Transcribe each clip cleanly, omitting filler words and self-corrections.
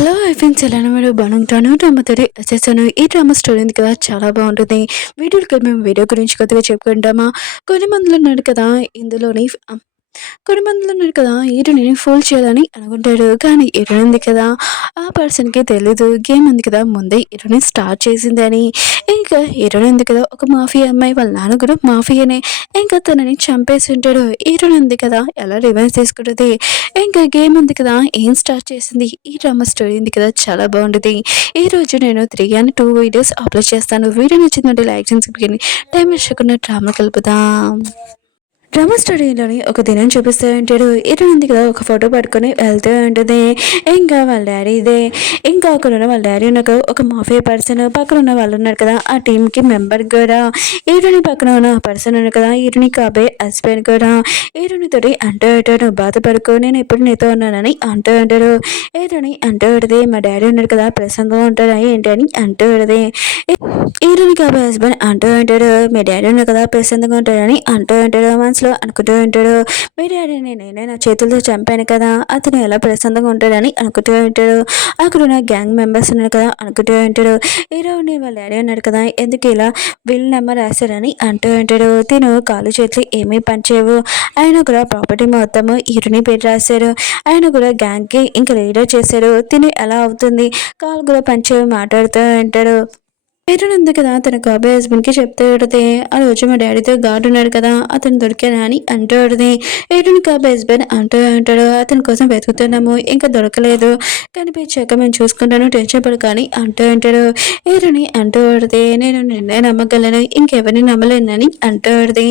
Hello I friends ఎలా మీరు బాగుంటాను drama తోటి వచ్చేసాను. ఈ డ్రామా స్టోరీ ఉంది కదా, చాలా బాగుంటుంది. వీడియోకి మేము వీడియో గురించి కొద్దిగా చెప్పుకుంటామా. కొన్ని మందిలో ఉన్నాడు కదా ఇందులోని కొన్ని మందిలో ఉన్నాడు కదా హీరోని ఫూల్ చేయాలని అనుకుంటాడు. కానీ హీరోయిన్ ఉంది కదా, ఆ పర్సన్కి తెలీదు గేమ్ ఉంది కదా ముందే హీరోని స్టార్ట్ చేసింది అని. ఇంకా హీరోయిన్ ఉంది కదా, ఒక మాఫియా అమ్మాయి వాళ్ళ నాన్న కూడా మాఫియానే. ఇంకా తనని చంపేసి ఉంటాడు. హీరోయిన్ ఉంది కదా ఎలా రివెంజ్ తీసుకుంటుంది. ఇంకా గేమ్ ఉంది కదా ఏం స్టార్ట్ చేసింది. ఈ డ్రామా స్టోరీ ఉంది కదా చాలా బాగుంటుంది. ఈ రోజు నేను 3 and 2 వీడియోస్ అప్లోడ్ చేస్తాను. వీడియో నచ్చిందంటే లైక్ చేసి టైం వేసుకున్న డ్రామా కలుపుదాం. డ్రామా స్టోరీలోని ఒక దినం చూపిస్తూ ఉంటాడు. ఇటు ఉంది కదా ఒక ఫోటో పట్టుకొని వెళ్తూ ఉంటుంది. ఇంకా వాళ్ళ డాడీ ఇదే. ఇంకా అక్కడ ఉన్న వాళ్ళ డాడీ ఉన్న ఒక మాఫియా పర్సన్ పక్కన ఉన్న వాళ్ళు ఉన్నారు కదా, ఆ టీంకి మెంబర్ కూడా. ఈరుని పక్కన ఉన్న పర్సన్ ఉన్నారు కదా, ఈరుని కాబే హస్బెండ్ కూడా. ఈరుని తోటి అంటూ ఉంటాడు, బాధపడుకో నేను ఎప్పుడు నీతో ఉన్నానని అంటూ ఉంటాడు. ఈరుని అంటూ ఉంటుంది, మా డాడీ ఉన్నాడు కదా ప్రశాంతంగా ఉంటాడు ఏంటి అని అంటూ ఉంటుంది. ఈరుని కాబే హస్బెండ్ అంటూ ఉంటాడు, మీ డాడీ ఉన్నారు కదా ప్రశాంతంగా ఉంటాడని అంటూ ఉంటాడు. మనసులో అనుకుంటూ ఉంటాడు, మీ డాడీని నేనే నా చేతులతో చంపాను కదా, అతను ఎలా ప్రశాంతంగా ఉంటాడని అనుకుంటూ ఉంటాడు. అక్కడ ఉన్న గ్యాంగ్ మెంబర్స్ ఉన్నారు కదా అనుకుంటూ ఉంటాడు. హీరోని వాళ్ళ డాడీ ఉన్నాడు కదా, ఎందుకు ఇలా బిల్ నెంబర్ రాశారని అంటూ ఉంటాడు. తిను కాలు చేతులు ఏమీ పనిచేయవు, ఆయన కూడా ప్రాపర్టీ మొత్తము హీరోని పేరు రాశారు. ఆయన కూడా గ్యాంగ్కి ఇంకా లీడర్ చేశారు. తిను ఎలా అవుతుంది, కాలు కూడా పనిచేయవు మాట్లాడుతూ ఉంటాడు. హీరోయిన్ ఉంది కదా తన కాబోయే హస్బెండ్కి చెప్తూ ఉంటుంది, ఆ రోజు మా డాడీతో గార్డు ఉన్నాడు కదా అతను దొరికానా అని అంటూ ఉంటుంది. హీరోయిన్ కాబోయే హస్బెండ్ అంటూ ఉంటాడు, అతని కోసం వెతుకుతున్నాము ఇంకా దొరకలేదు, కనిపించాక మేము చూసుకుంటాను టెన్షన్ పడు కానీ అంటూ ఉంటాడు. హీరోని అంటూ ఉంటుంది, నేను నిన్నే నమ్మగలను ఇంకెవరిని నమ్మలేనని అంటూ ఉంటుంది.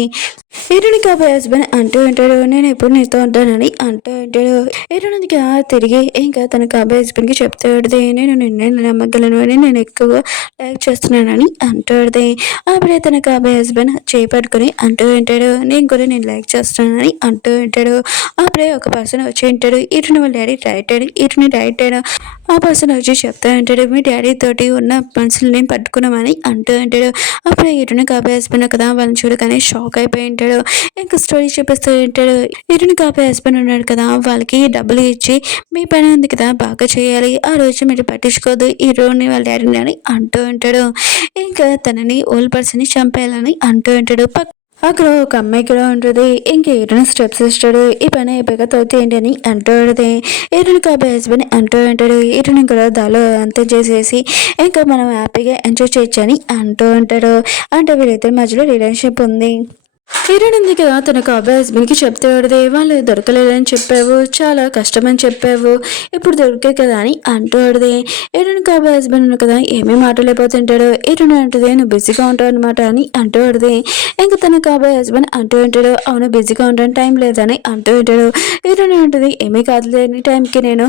హీరోని కాబోయే హస్బెండ్ అంటూ ఉంటాడు, నేను ఎప్పుడు నీతో ఉంటానని అంటూ ఉంటాడు. హీరోయిన్ కదా తిరిగి ఇంకా తన కాబోయే హస్బెండ్కి చెప్తూ ఉంటుంది, నేను నిన్నే నమ్మగలను అని నేను ఎక్కువ లైక్ చేస్తున్నానని అంటాడు. అప్పుడే తన కాబోయే హస్బెండ్ చేపట్టుకుని అంటూ ఉంటాడు, నేను కూడా నేను లైక్ చేస్తున్నానని అంటూ ఉంటాడు. అప్పుడే ఒక పర్సన్ వచ్చి ఉంటాడు, ఇటుని వాళ్ళ డాడీ రైట్ అయ్యాడు ఇటుని రైట్ అయ్యాడు. ఆ పర్సన్ వచ్చి చెప్తా ఉంటాడు, మీ డాడీ తోటి ఉన్న మనుషుల్ని పట్టుకున్నామని అంటూ ఉంటాడు. అప్పుడే ఇటుని కాబోయే హస్బెండ్ కదా వాళ్ళని చూడగానే షాక్ అయిపోయి ఉంటాడు. ఇంకా స్టోరీ చూపిస్తూ ఉంటాడు, ఇటుని కాబోయే హస్బెండ్ ఉన్నాడు కదా వాళ్ళకి డబ్బులు ఇచ్చి మీ పని ఉంది కదా బాగా చేయాలి, ఆ రోజు మీరు పట్టించుకోదు ఈ రోజుని వాళ్ళ డాడీని అని అంటూ ఉంటాడు. ఇంకా తనని ఓల్డ్ పర్సన్ని చంపేయాలని అంటూ ఉంటాడు. అక్కడ ఒక అమ్మాయి కూడా ఉంటుంది. ఇంకా ఏదైనా స్టెప్స్ ఇస్తాడు, ఈ పని అయిపోయాక తోటి ఏంటి అని అంటూ ఉంటుంది. ఏదైనా కాబోయే హస్బెండ్ అంటూ ఉంటాడు, ఏదైనా కూడా దాలో అంతం చేసేసి ఇంకా మనం హ్యాపీగా ఎంజాయ్ చేయొచ్చు అని అంటూ ఉంటాడు. అంటే వీళ్ళిద్దరి మధ్యలో రిలేషన్షిప్ ఉంది. హీరోయిన్ ఉంది కదా తన కాబోయే హస్బెండ్కి చెప్తాడు, వాళ్ళు దొరకలేదని చెప్పావు, చాలా కష్టమని చెప్పావు, ఇప్పుడు దొరికే కదా అని అంటాడు. హీరోయిన్ కాబోయే హస్బెండ్ ఉంది కదా ఏమీ మాట్లాడలేకపోతుంటాడు. హీరోయిన్ అంటుంది, నువ్వు బిజీగా ఉంటావు అనమాట అని అంటాడు. ఇంకా తన కాబోయే హస్బెండ్ అంటూ ఉంటాడు, అవును బిజీగా ఉంటాను టైం లేదని అంటూ ఉంటాడు. హీరోయిన్ ఉంటుంది, ఏమీ కాదు లేని టైంకి నేను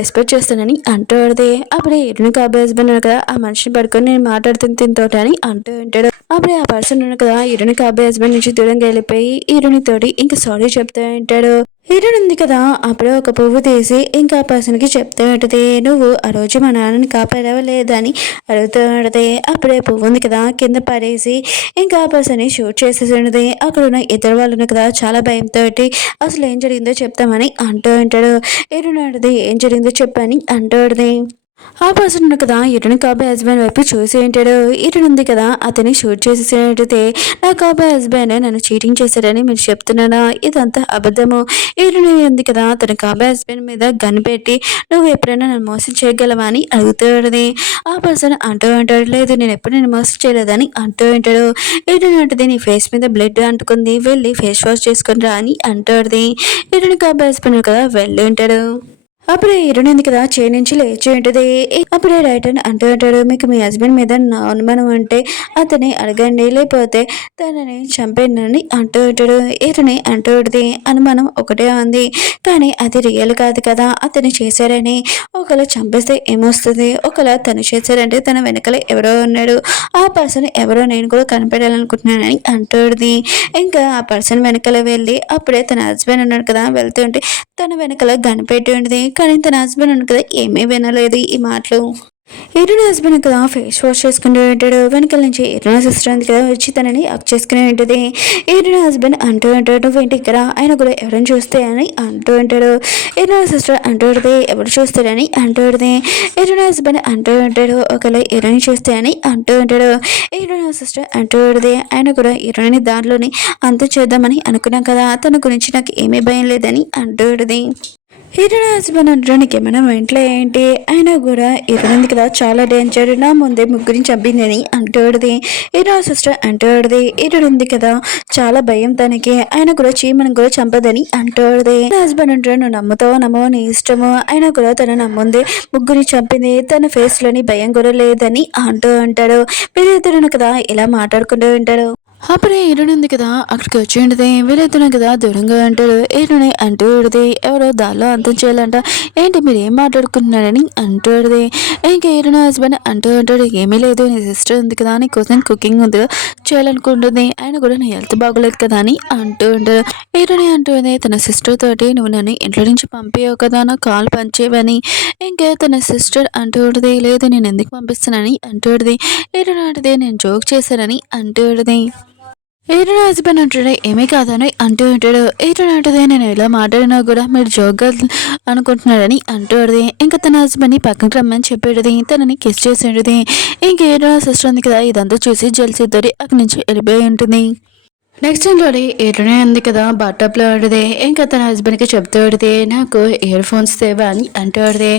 రెస్పెక్ట్ చేస్తానని అంటాడు. అప్పుడు హీరోయిన్ కాబోయే హస్బెండ్ కదా ఆ మనిషిని పడుకొని నేను మాట్లాడుతుంది తింతోటి అని అంటూ ఉంటాడు. అప్పుడే ఆ పర్సన్ ఉన్నాడు కదా హీరోని కాబోయే హస్బెండ్ నుంచి దూరంగా వెళ్ళిపోయి హీరోని తోటి ఇంకా సారీ చెప్తూ ఉంటాడు. హీరోయిన్ ఉంది కదా అప్పుడే ఒక పువ్వు తీసి ఇంకా ఆ పర్సన్కి చెప్తూ ఉంటుంది, నువ్వు ఆ రోజు మా నాన్నని కాపాడావా లేదా అని అడుగుతూ ఉంటుంది. అప్పుడే పువ్వు ఉంది కదా కింద పడేసి ఇంకా ఆ పర్సన్ని షూట్ చేసేసి ఉంటుంది. అక్కడ ఉన్న ఇద్దరు వాళ్ళు ఉన్నారు కదా చాలా భయంతో అసలు ఏం జరిగిందో చెప్తామని అంటూ ఉంటాడు. హీరోయిన్ అంటది, ఏం జరిగిందో చెప్పని అంటూ ఉంటుంది. ఆ పర్సన్ ఉంది కదా ఇటుని కాబోయే హస్బెండ్ వైపు చూసి ఉంటాడు. ఇటుని ఉంది కదా అతన్ని షూట్ చేసేసినట్టయితే నా కాబోయే హస్బెండ్ నన్ను చీటింగ్ చేశాడని మీరు చెప్తున్నారా, ఇదంతా అబద్ధము. ఇటుని ఉంది కదా తన కాబోయే హస్బెండ్ మీద గన్ పెట్టి నువ్వు ఎప్పుడైనా నన్ను మోసం చేయగలవా అని అడుగుతాడు. ఆ పర్సన్ అంటూ ఉంటాడు, లేదు నేను ఎప్పుడు నేను మోసం చేయలేదని అంటూ ఉంటాడు. ఇటుని అంటది, నీ ఫేస్ మీద బ్లడ్ అంటుకుంది వెళ్ళి ఫేస్ వాష్ చేసుకుని రా అని అంటాడు. ఇటుని కాబోయే హస్బెండ్ కదా వెళ్ళి ఉంటాడు. అప్పుడే హీరోయిన్ కదా చేయి నుంచి లేచి ఉంటుంది. అప్పుడే రైటర్ అంటూ ఉంటాడు, మీకు మీ హస్బెండ్ మీద నా అనుమానం అంటే అతని అడగండి లేకపోతే తనని చంపేనని అంటూ ఉంటాడు. హీరోని అంటూ ఉంటుంది, అనుమానం ఒకటే ఉంది కానీ అది రియల్ కాదు కదా అతను చేశారని, ఒకవేళ చంపేస్తే ఏమొస్తుంది, ఒకవేళ తను చేశారంటే తన వెనకాల ఎవరో ఉన్నాడు, ఆ పర్సన్ ఎవరో నేను కూడా కనిపెట్టాలనుకుంటున్నానని అంటుంది. ఇంకా ఆ పర్సన్ వెనకాల వెళ్ళి అప్పుడే తన హస్బెండ్ ఉన్నాడు కదా వెళ్తుంటే తన వెనకాల గన్ పెట్టి ఉంటుంది. కానీ తన హస్బెండ్ ఉంది కదా ఏమీ వినలేదు ఈ మాటలు. హీరోయిన్ హస్బెండ్ కదా ఫేస్ వాష్ చేసుకుంటూ ఉంటాడు. వెనకాల నుంచి హీరోయిన్ సిస్టర్ ఉంది కదా వచ్చి తనని అక్ చేసుకుని ఉంటుంది. హీరోయిన్ హస్బెండ్ అంటూ ఉంటాడు, నువ్వేంటి ఇక్కడ, ఆయన కూడా ఎవరైనా చూస్తే అని అంటూ ఉంటాడు. హీరోయిన్ సిస్టర్ అంటూ ఉంటుంది, ఎవరు చూస్తాడని అంటూ ఉంటుంది. హీరోయిన్ హస్బెండ్ అంటూ ఉంటాడు, ఒకవేళ హీరోయిన్ చూస్తే అని అంటూ ఉంటాడు. హీరోయిన్ సిస్టర్ అంటూ ఉంటుంది, ఆయన కూడా హీరోయిన్ దారిలోని అంత చేద్దామని అనుకున్నాం కదా, తన గురించి నాకు ఏమీ భయం లేదని అంటూ ఉంటుంది. హీరోయిన్ హస్బెండ్ అంటానికి ఏమైనా వెంటనే ఏంటి, అయినా కూడా హీరోయిన్ కదా చాలా డేంజర్, నా ముందే ముగ్గురిని చంపిందని అంటూడది. హీరో సిస్టర్ అంటూడది, హీరోయిన్ కదా చాలా భయం తనకి, ఆయన కూడా చీమను కూడా చంపదని అంటూడది. హస్బెండ్ అంటాడు, నువ్వు నమ్ముతావో నమ్మో నీ ఇష్టము, అయినా కూడా తన నమ్ముంది ముగ్గురిని చంపింది, తన ఫేస్ లోని భయం కూడా లేదని అంటూ ఉంటాడు. వీరిద్దరు కదా ఇలా మాట్లాడుకుంటూ ఉంటాడు. అప్పుడే హీరోయిన్ ఉంది కదా అక్కడికి వచ్చి ఉంటుంది. వీళ్ళైతే కదా దూరంగా అంటాడు. హీరోయిన్ అంటూ ఉడిది, ఎవరో దానిలో అంతం చేయాలంట, ఏంటి మీరు ఏం మాట్లాడుకుంటున్నారని అంటూ ఉడిది. ఇంకా హీరోయిన్ హస్బెండ్ అంటూ ఉంటాడు, ఏమీ లేదు నీ సిస్టర్ ఉంది కదా నీకోసం కుకింగ్ ఉంది చేయాలనుకుంటుంది, ఆయన కూడా నీ హెల్త్ బాగోలేదు కదా అని అంటూ ఉంటాడు. హీరోయిన్ అంటుంది, తన సిస్టర్ తోటి నువ్వు నన్ను ఇంట్లో నుంచి పంపించావు కదా, నా కాల్ పంచేవని. ఇంకా తన సిస్టర్ అంటూ ఉంటుంది, లేదు నేను ఎందుకు పంపిస్తానని అంటూ ఉంటుంది. హీరోయిన్ అంటుంది, నేను జోక్ చేశానని అంటూ ఉంటుంది. హీరోయిన్ హస్బెండ్ అంటాడు, ఏమీ కాదని అంటూ ఉంటాడు. హీరోయిన్ అంటుంది, నేను ఎలా మాట్లాడినా కూడా మీరు జోక్గా అనుకుంటున్నాడని అంటూ ఉంటుంది. ఇంకా తన హస్బెండ్ని పక్కకి రమ్మని చెప్పేది, తనని కిస్ చేసి ఉంటుంది. ఇంకా హీరోయిన్ సిస్టర్ ఉంది కదా ఇదంతా చూసి జల్సిద్దరి అక్కడి నుంచి వెళ్ళిపోయి ఉంటుంది. నెక్స్ట్ ఇంట్లోని ఎటునే ఉంది కదా బాటప్లో ఆడితే ఇంకా తన హస్బెండ్కి చెప్తూ ఆడితే నాకు ఇయర్ ఫోన్స్ తేవా అని అంటూ ఆడితే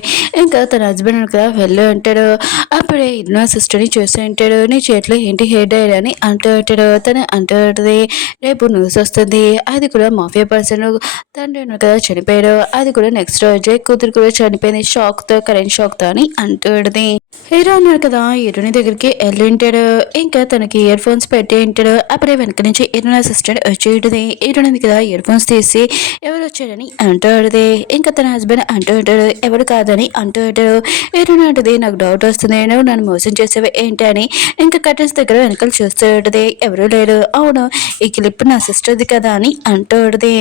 ఇంకా తన హస్బెండ్ కదా వెళ్ళు అంటాడు. అప్పుడే నా సిస్టర్ని చూస్తూ ఉంటాడు, నీ చేతిలో ఏంటి హెయిర్ డైర్ అని అంటూ ఉంటాడు. తను అంటూ ఉంటుంది, రేపు న్యూస్ వస్తుంది, అది కూడా మాఫియా పర్సన్ తండ్రి కదా చనిపోయాడు, అది కూడా నెక్స్ట్ రోజే కూతురు కూడా చనిపోయింది షాక్తో, కరెంట్ షాక్తో అని అంటూ ఉంటుంది. హీరో అన్నాడు కదా హీరోని దగ్గరికి వెళ్ళి ఉంటాడు. ఇంకా తనకి ఇయర్ ఫోన్స్ పెట్టి ఉంటాడు. అప్పుడే వెనక నుంచి హీరోయిన్ అసిస్టెంట్ వచ్చేది. హీరోయిన్ కదా ఇయర్ ఫోన్స్ తీసి ఎవరు వచ్చాడని అంటూ ఉంటుంది. ఇంకా తన హస్బెండ్ అంటూ ఉంటాడు, ఎవరు కాదని అంటూ ఉంటాడు. హీరోయిన్ అంటుంది, నాకు డౌట్ వస్తుంది, నువ్వు నన్ను మోసం చేసేవి ఏంటి అని. ఇంకా కర్టన్స్ దగ్గర వెనకాల చూస్తూ ఉంటుంది, ఎవరు లేరు, అవును ఈ క్లిప్ నా సిస్టర్ది కదా అని అంటూ ఉంటుంది.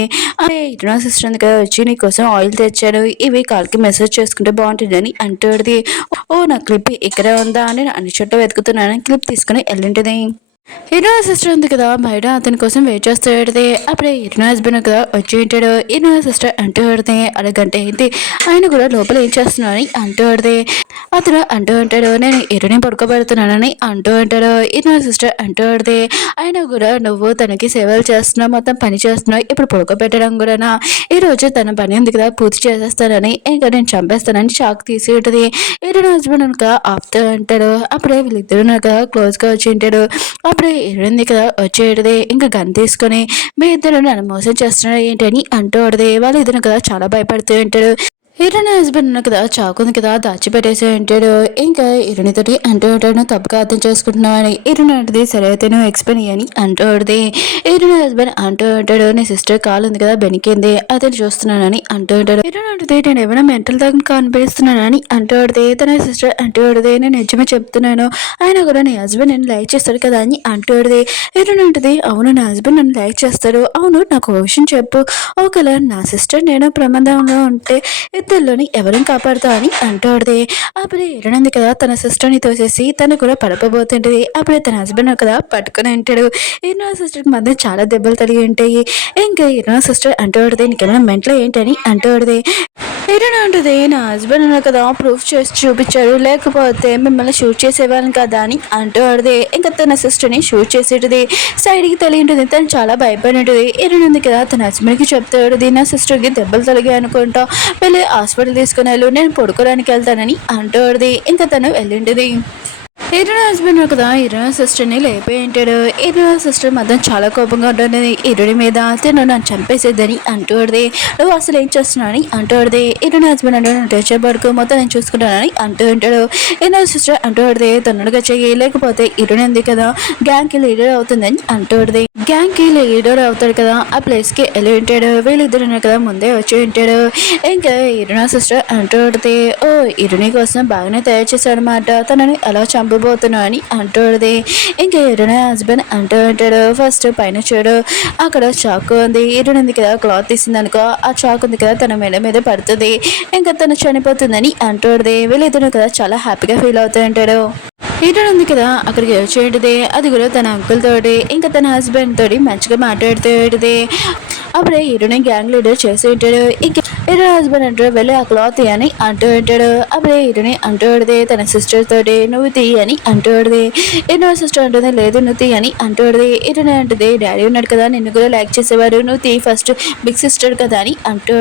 అదే హీరోయిన్ సిస్టర్ ఉంది కదా వచ్చి నీ కోసం ఆయిల్ తెచ్చాడు, ఇవి కాల్కి మెసేజ్ చేసుకుంటే బాగుంటుందని అంటూ ఉంటుంది. ఓ నా క్లిప్ ఇక్కడే ఉందా అని అన్ని చోట్ల వెతుకుతున్నాను, క్లిప్ తీసుకుని వెళ్ళింటిది. హీరో సిస్టర్ ఉంది కదా బయట అతని కోసం వెయిట్ చేస్తూ పెడితే అప్పుడే హీరో హస్బెండ్ కదా వచ్చి ఉంటాడు. హీరో సిస్టర్ అంటూ పెడితే అరగంట ఏంటి ఆయన కూడా లోపల ఏం చేస్తున్నాడని అంటూ పెడితే అతను అంటూ ఉంటాడు, నేను హీరోని పడుకోబెడుతున్నానని అంటూ ఉంటాడు. హీరో సిస్టర్ అంటూ పెడితే ఆయన కూడా నువ్వు తనకి సేవలు చేస్తున్నావు, మొత్తం పని చేస్తున్నావు, ఇప్పుడు పడుకోబెట్టడం కూడానా, ఈ రోజు తన పని ఉంది కదా పూర్తి చేసేస్తానని, ఇంకా నేను చంపేస్తానని షాక్ తీసి ఉంటుంది. హీరో హస్బెండ్ కనుక ఆపుతూ ఉంటాడు. అప్పుడే వీళ్ళిద్దరు నాకు క్లోజ్గా వచ్చి ఉంటాడు. అప్పుడే హీరోయిన్ కదా వచ్చేటిది ఇంకా గన్ తీసుకొని మీ ఇద్దరు నన్ను మోసం చేస్తున్నారు ఏంటి అని అంటూ ఆడదే. వాళ్ళు ఇద్దరు కదా చాలా భయపడుతూ ఉంటాడు. హీరోయిన్ హస్బెండ్ ఉన్న కదా చాకుంది కదా దాచిపెట్టేసి ఉంటాడు. ఇంకా హీరోయిన్ తోటి అంటూ ఉంటాడు, తప్పుగా అర్థం చేసుకుంటున్నావు అని. హీరోయిన్ అంటది, సరే అయితే నువ్వు ఎక్స్ప్లెయిన్ అని అంటూ ఉంటుంది. హీరోయిన్ హస్బెండ్ అంటూ ఉంటాడు, నీ సిస్టర్ కాల్ ఉంది కదా బెనికింది అతను చూస్తున్నానని అంటూ ఉంటాడు. హీరోయిన్ అంటది, నేను ఏమైనా మెంటల్ దాకా కనిపిస్తున్నానని అంటూ ఉంటుంది. తన సిస్టర్ అంటూ ఉంటుంది, నేను నిజమే చెప్తున్నాను, ఆయన కూడా నీ హస్బెండ్ నేను లైక్ చేస్తాడు కదా అని అంటూ ఉంటుంది. హీరోయిన్ అంటది, అవును నా హస్బెండ్ నన్ను లైక్ చేస్తాడు, అవును నాకు ఒక విషయం చెప్పు, ఒకవేళ నా సిస్టర్ నేను ప్రమాదంలో ఉంటే ఇద్దరిలోని ఎవరిని కాపాడుతా అని అంటాడుది. అప్పుడే ఎరనంది కదా తన సిస్టర్ని తోసేసి తను కూడా పడపబోతుంటది. అప్పుడే తన హస్బెండ్ కదా పట్టుకుని ఉంటాడు. ఈయన సిస్టర్ మధ్య చాలా దెబ్బలు తగిలి ఉంటాయి. ఇంకా ఈయన సిస్టర్ అంటాడుది, నీకేమైనా మెంట్లో ఏంటని అంటాడుది. హీరోయిన్ అంటుంది, నా హస్బెండ్ ఉన్నా కదా ప్రూఫ్ చేసి చూపించాడు, లేకపోతే మిమ్మల్ని షూట్ చేసేవాళ్ళని కదా అని అంటూ ఆడితే ఇంకా తన సిస్టర్ని షూట్ చేసేటిది. సైడ్కి తెలియ ఉంటుంది, తను చాలా భయపడి ఉంటుంది. హీరోయిన్ ఉంది కదా తన హస్బెండ్కి చెప్తాడు, నా సిస్టర్కి దెబ్బలు తలిగాయి అనుకుంటా, వెళ్ళి హాస్పిటల్ తీసుకుని వెళ్ళు, నేను పడుకోవడానికి వెళ్తానని అంటూ ఆడిది. ఇంకా తను వెళ్ళింటిది. హీరోయిన్ హస్బెండ్ కదా హీరోయిన్ సిస్టర్ని లేపి ఉంటాడు. హీరోయిన్ సిస్టర్ మాత్రం చాలా కోపంగా ఉంటుంది హీరోయిన్ మీద, తిను నన్ను చంపేసేద్దని అంటూ ఆడిది. నువ్వు అసలు ఏం చేస్తున్నావు అని అంటూ ఆడిది. హీరోయిన్ హస్బెండ్ అంటే నేను టీచర్ పడుకో, మొత్తం నేను చూసుకుంటానని అంటూ ఉంటాడు. హీరోయిన్ సిస్టర్ అంటూ ఆడిది, తొందరగా చెయ్యి, లేకపోతే హీరోయిన్ ఉంది కదా గ్యాంగ్కి లీడర్ అవుతుందని అంటూ ఆడిది. గ్యాంగ్కి లీడర్ అవుతాడు కదా, ఆ ప్లేస్కి వెళ్ళి ఉంటాడు. వీళ్ళిద్దరు కదా ముందే వచ్చి ఉంటాడు. ఇంకా ఇరునా సిస్టర్ అంటూ ఉంటుంది, ఓ ఇరుని కోసం బాగానే తయారు చేశాడనమాట, తనని ఎలా చంపబోతున్నావు అని అంటూ ఉంటుంది. ఇంకా ఇరుని హస్బెండ్ అంటూ ఉంటాడు, ఫస్ట్ పైన చూడు అక్కడ చాకు ఉంది, ఇరునింది కదా క్లాత్ తీసింది అనుకో, ఆ చాకు ఉంది కదా తన మెడ మీద పడుతుంది, ఇంకా తను చనిపోతుందని అంటూ ఉంటుంది. వీళ్ళిద్దరు కదా చాలా హ్యాపీగా ఫీల్ అవుతూ ఉంటాడు. హీటర్ ఉంది కదా అక్కడికి వచ్చేటిది, అది కూడా తన అంకుల్ తోటి ఇంకా తన హస్బెండ్ తోటి మంచిగా మాట్లాడుతూ అప్పుడే హీరోని గ్యాంగ్ లీడర్ చేసి ఉంటాడు. ఇంకా హీరో హస్బెండ్ అంటాడు, వెళ్ళి ఆ క్లాత్ అని అంటూ ఉంటాడు. అప్పుడే హీరోని అంటూ తన సిస్టర్ తోటి, నువ్వు తీయి అని అంటూ హీరో సిస్టర్ అంటుంది, లేదు నువ్వు తీయి అని అంటూ హీరోని అంటుంది, డాడీ ఉన్నాడు కదా నిన్ను కూడా లైక్ చేసేవాడు, నువ్వు తీయి ఫస్ట్, బిగ్ సిస్టర్ కదా అని అంటూ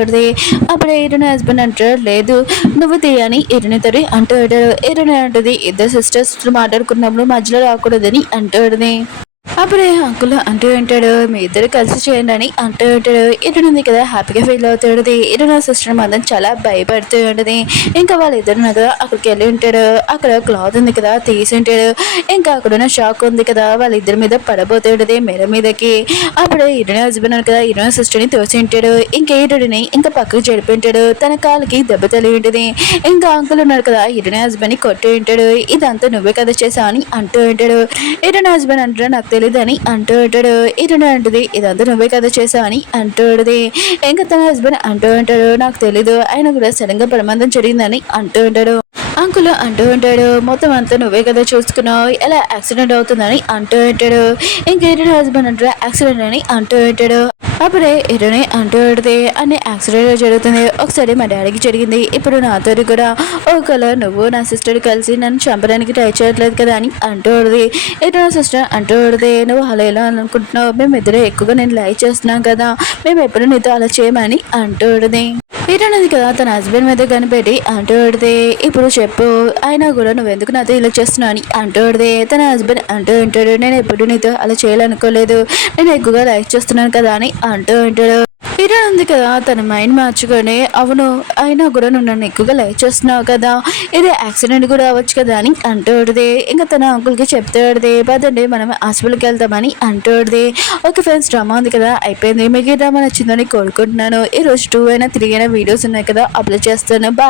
అప్పుడే హీరోని హస్బెండ్ అంటాడు, లేదు నువ్వు తీయి అని హీరోని తోటి అంటూ హీరోని అంటుంది, ఇద్దరు సిస్టర్స్ మాట్లాడుకున్నప్పుడు మధ్యలో రాకూడదని అంటూ అప్పుడే అంకుల్ అంటూ ఉంటాడు, మీ ఇద్దరు కలిసి చేయండి అని అంటూ ఉంటాడు. ఇటునుంది కదా హ్యాపీగా ఫీల్ అవుతాడు. ఇటు నా సిస్టర్ మాత్రం చాలా భయపడుతూ ఉంటుంది. ఇంకా వాళ్ళిద్దరు కదా అక్కడికి వెళ్ళి ఉంటాడు. అక్కడ క్లాత్ ఉంది కదా తీసి ఉంటాడు. ఇంకా అక్కడ షాక్ ఉంది కదా వాళ్ళిద్దరి మీద పడబోతుంటది మెడ మీదకి. అప్పుడు ఇటునే హస్బెండ్ అని కదా ఇటున సిస్టర్ని తోసి ఉంటాడు. ఇంకా ఇటుడిని ఇంకా పక్కకు చెడిపి ఉంటాడు. తన కాలుకి దెబ్బ తగిలి ఉంటుంది. ఇంకా అంకుల్ ఉన్నాడు కదా ఇటునే హస్బెండ్ ని కొట్టి ఉంటాడు. ఇదంతా నువ్వే కదా చేసా అని అంటూ ఉంటాడు. ఇటున హస్బెండ్ అంటాడు, నాకు తెలియదని అంటూ ఉంటాడు. ఇటున అంటది, ఇదంతా నువ్వే కదా చేసావు అని అంటూ ఉంటుంది. ఇంకా తన హస్బెండ్ అంటూ ఉంటాడు, నాకు తెలీదు, ఆయన కూడా సడన్ గా ప్రమాదం జరిగిందని అంటూ ఉంటాడు. అంకుల్ అంటూ ఉంటాడు, మొత్తం అంతా నువ్వే కదా చూసుకున్నావు, ఎలా యాక్సిడెంట్ అవుతుందని అంటూ ఉంటాడు. ఇంకా ఇటున హస్బెండ్ అంటాడు, యాక్సిడెంట్ అని అంటూ ఉంటాడు. అప్పుడే ఇరుని అంటూ ఉంటుంది, అన్ని యాక్సిడెంట్ జరుగుతుంది, ఒకసారి మా డాడీకి జరిగింది, ఇప్పుడు నాతో కూడా ఒకవేళ నువ్వు నా సిస్టర్ కలిసి నన్ను చంపడానికి ట్రై చేయట్లేదు కదా అని అంటూ ఉంటుంది. ఇటు నా సిస్టర్ అంటూ ఉంటుంది, నువ్వు అలా ఎలా అనుకుంటున్నావు, మేమిద్దరే ఎక్కువగా నేను లైక్ చేస్తున్నాం కదా, మేము ఎప్పుడు నీతో అలా చేయమని అంటూ ఉంటుంది. ఇటన్నది కదా తన హస్బెండ్ మీద కనిపెట్టి అంటూ ఉంటుంది, ఇప్పుడు చెప్పు అయినా కూడా నువ్వెందుకు నాతో ఇలా చేస్తున్నావు అని అంటూ ఉంటుంది. తన హస్బెండ్ అంటూ ఉంటాడు, నేను ఎప్పుడు నీతో అలా చేయాలనుకోలేదు, నేను ఎక్కువగా లైక్ చేస్తున్నాను కదా అని అంటూ ఉంటాడు. హీరోయిన్ ఉంది కదా తన మైండ్ మార్చుకొని, అవును అయినా కూడా నువ్వు నన్ను ఎక్కువగా లైక్ చేస్తున్నావు కదా, ఇది యాక్సిడెంట్ కూడా అవ్వచ్చు కదా అని అంటూడిది. ఇంకా తన అంకుల్కి చెప్తాడుది, పదండి మనం హాస్పిటల్కి వెళ్తామని అంటూడిది. ఓకే ఫ్రెండ్స్, డ్రామా ఉంది కదా అయిపోయింది. మీకు ఈ డ్రామా నచ్చిందని కోరుకుంటున్నాను. ఈ రోజు 2 అయినా 3 అయినా వీడియోస్ ఉన్నాయి కదా అప్లోడ్ చేస్తాను. బాయ్.